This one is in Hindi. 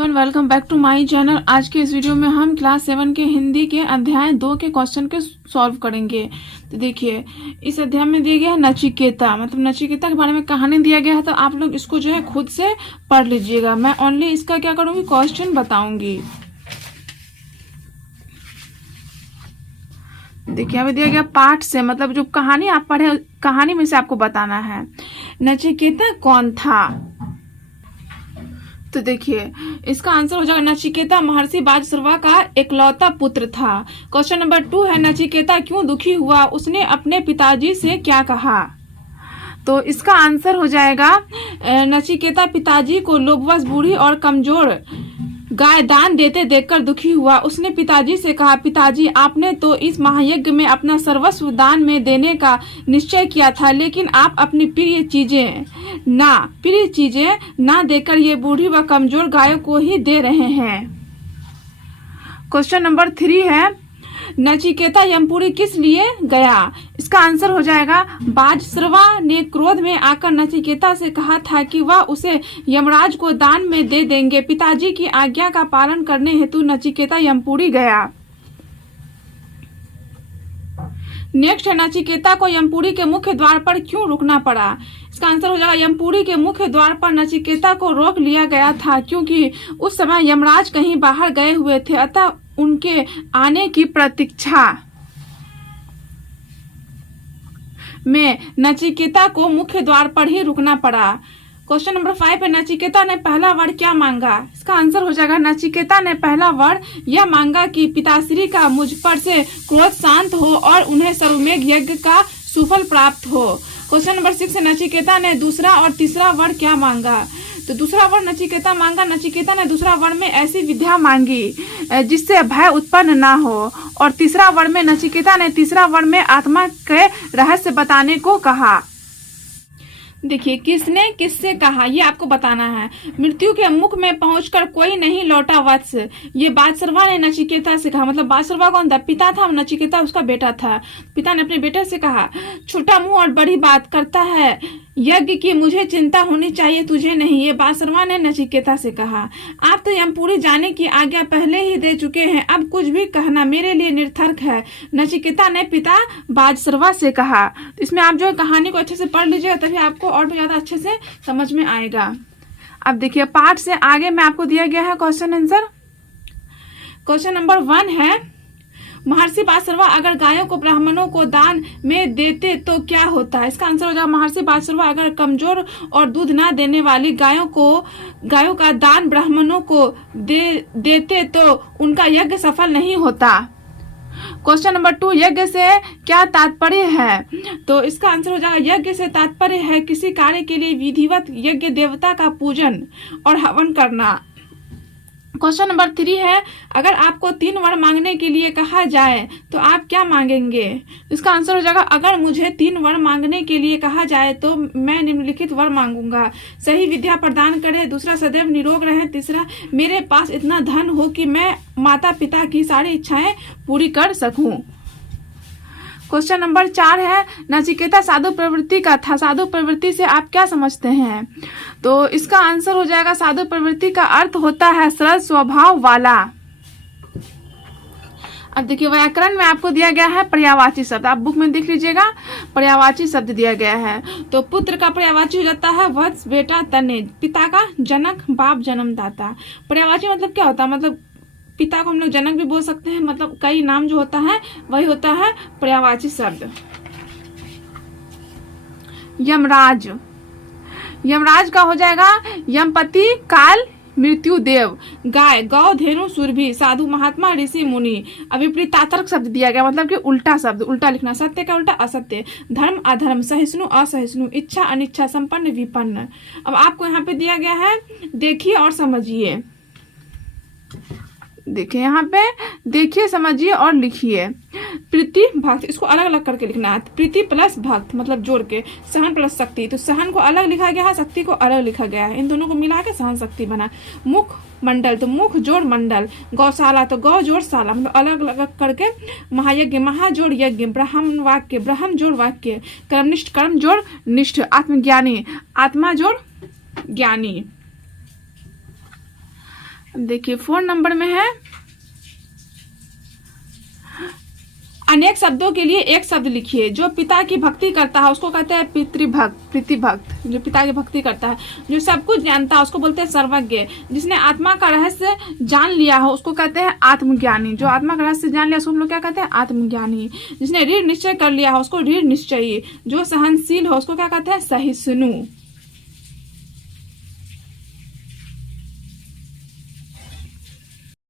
Everyone, welcome back to my channel. आज के इस वीडियो में हम क्लास 7 के हिंदी के अध्याय 2 के क्वेश्चन के सॉल्व करेंगे। तो देखिए, इस अध्याय में दिया गया है नचिकेता, मतलब नचिकेता के बारे में कहानी दिया गया है। तो आप लोग इसको जो है खुद से पढ़ लीजिएगा। मैं ओनली इसका क्या करूंगी, क्वेश्चन बताऊंगी। देखिए, अभी दिया गया पाठ से, मतलब जो कहानी आप पढ़े कहानी में से आपको बताना है नचिकेता कौन था। तो देखिए, इसका आंसर हो जाएगा नचिकेता महर्षि बाजसुरवा का एकलौता पुत्र था। क्वेश्चन नंबर 2 है नचिकेता क्यों दुखी हुआ, उसने अपने पिताजी से क्या कहा। तो इसका आंसर हो जाएगा नचिकेता पिताजी को लोभवश बूढ़ी और कमजोर गाय दान देते देखकर दुखी हुआ। उसने पिताजी से कहा, पिताजी आपने तो इस महायज्ञ में अपना सर्वस्व दान में देने का निश्चय किया था, लेकिन आप अपनी प्रिय चीजें ना देकर ये बूढ़ी व कमजोर गायों को ही दे रहे हैं। क्वेश्चन नंबर 3 है नचिकेता यमपुरी किस लिए गया। इसका आंसर हो जाएगा बाजसुरवा ने क्रोध में आकर नचिकेता से कहा था कि वह उसे यमराज को दान में दे देंगे। पिताजी की आज्ञा का पालन करने हेतु नचिकेता यमपुरी गया। नेक्स्ट है नचिकेता को यमपुरी के मुख्य द्वार पर क्यों रुकना पड़ा। इसका आंसर हो जाएगा यमपुरी के मुख्य द्वार पर नचिकेता को रोक लिया गया था क्योंकि उस समय यमराज कहीं बाहर गए हुए थे, अतः उनके आने की प्रतीक्षा में नचिकेता को मुख्य द्वार पर ही रुकना पड़ा। क्वेश्चन नंबर 5 है नचिकेता ने पहला वर क्या मांगा। इसका आंसर हो जाएगा नचिकेता ने पहला वर यह मांगा कि पिताश्री का मुझ पर से क्रोध शांत हो और उन्हें सर्वमेघ यज्ञ का सुफल प्राप्त हो। क्वेश्चन नंबर 6 है नचिकेता ने दूसरा और तीसरा वर क्या मांगा। तो दूसरा वर नचिकेता मांगा, नचिकेता ने दूसरा वर में ऐसी विद्या मांगी जिससे भय उत्पन्न ना हो। और तीसरा वर में नचिकेता ने तीसरा वर में आत्मा के रहस्य बताने को कहा। देखिए, किसने किससे कहा ये आपको बताना है। मृत्यु के मुख में पहुंचकर कोई नहीं लौटा वत्स, ये बाजसुरवा ने नचिकेता से कहा। मतलब बाजसुरवा कौन था, पिता था, नचिकेता उसका बेटा था। पिता ने अपने बेटे से कहा, छोटा मुंह और बड़ी बात करता है, यज्ञ की मुझे चिंता होनी चाहिए, तुझे नहीं। ये बाजसुरवा ने नचिकेता से कहा। आप तो यमपुरी जाने की आज्ञा पहले ही दे चुके हैं, अब कुछ भी कहना मेरे लिए निरर्थक है, नचिकेता ने पिता बाजसुरवा से कहा। इसमें आप जो है कहानी को अच्छे से पढ़ लीजिएगा, तभी आपको और भी ज्यादा अच्छे से समझ में आएगा। अब देखिए, पाठ से आगे में आपको दिया गया है क्वेश्चन आंसर। क्वेश्चन नंबर 1 है महर्षि बाजसुरवा अगर गायों को ब्राह्मणों को दान में देते तो क्या होता है। इसका आंसर हो जाएगा महर्षि बाजसुरवा अगर कमजोर और दूध ना देने वाली गायों का दान ब्राह्मणों को देते तो उनका यज्ञ सफल नहीं होता। क्वेश्चन नंबर 2 यज्ञ से क्या तात्पर्य है। तो इसका आंसर हो जाएगा यज्ञ से तात्पर्य है किसी कार्य के लिए विधिवत यज्ञ देवता का पूजन और हवन करना। क्वेश्चन नंबर 3 है अगर आपको 3 वर मांगने के लिए कहा जाए तो आप क्या मांगेंगे। इसका आंसर हो जाएगा अगर मुझे 3 वर मांगने के लिए कहा जाए तो मैं निम्नलिखित वर मांगूंगा। सही विद्या प्रदान करे, दूसरा सदैव निरोग रहे, तीसरा मेरे पास इतना धन हो कि मैं माता पिता की सारी इच्छाएं पूरी कर सकूं। क्वेश्चन नंबर 4 है नचिकेता साधु प्रवृत्ति का था, साधु प्रवृत्ति से आप क्या समझते हैं। तो इसका आंसर हो जाएगा साधु प्रवृत्ति का अर्थ होता है सरल स्वभाव वाला। अब देखिए, व्याकरण में आपको दिया गया है पर्यायवाची शब्द, आप बुक में देख लीजिएगा। पर्यायवाची शब्द दिया गया है। तो पुत्र का पर्यायवाची हो जाता है वत्स, बेटा, तनय। पिता का जनक, बाप जन्मदाता। पर्यायवाची मतलब क्या होता है, मतलब पिता को हम लोग जनक भी बोल सकते हैं, मतलब कई नाम जो होता है वही होता है पर्यायवाची शब्द। यमराज, यमराज का हो जाएगा यमपति, काल, मृत्यु देव। गाय, गौ, धेनु, सुरभि। साधु, महात्मा, ऋषि, मुनि। अभिप्रेतार्थक शब्द दिया गया, मतलब कि उल्टा शब्द, उल्टा लिखना। सत्य का उल्टा असत्य। धर्म, अधर्म। सहिष्णु, असहिष्णु। इच्छा, अनिच्छा। संपन्न, विपन्न। अब आपको यहाँ पे दिया गया है, देखिए और समझिए। देखिए यहाँ पे, देखिए, समझिए और लिखिए। प्रीति, भक्त, इसको अलग अलग करके लिखना है। प्रीति प्लस भक्त मतलब जोड़ के। सहन प्लस शक्ति, तो सहन को अलग लिखा गया है, शक्ति को अलग लिखा गया है, इन दोनों को मिला के सहन शक्ति बना। मुख मंडल, तो मुख जोड़ मंडल। गौशाला, तो गौ जोड़ शाला, मतलब अलग अलग करके। महायज्ञ, महा जोड़ यज्ञ। ब्रह्म वाक्य, ब्रह्म जोड़ वाक्य। कर्मनिष्ठ, कर्म जोड़ निष्ठ। आत्मज्ञानी, आत्मा जोड़ ज्ञानी। देखिए 4 नंबर में है अनेक शब्दों के लिए एक शब्द लिखिए। जो पिता की भक्ति करता है उसको कहते हैं पितृभक्त, प्रीतिभक्त। जो पिता की भक्ति करता है, जो सब कुछ जानता है उसको बोलते हैं सर्वज्ञ। जिसने आत्मा का रहस्य जान लिया हो उसको कहते हैं आत्मज्ञानी। जो आत्मा का रहस्य जान लिया उसको हम लोग क्या कहते हैं? आत्मज्ञानी। जिसने दृढ़ निश्चय कर लिया हो उसको दृढ़ निश्चयी। जो सहनशील हो उसको क्या कहते हैं? सहिष्णु।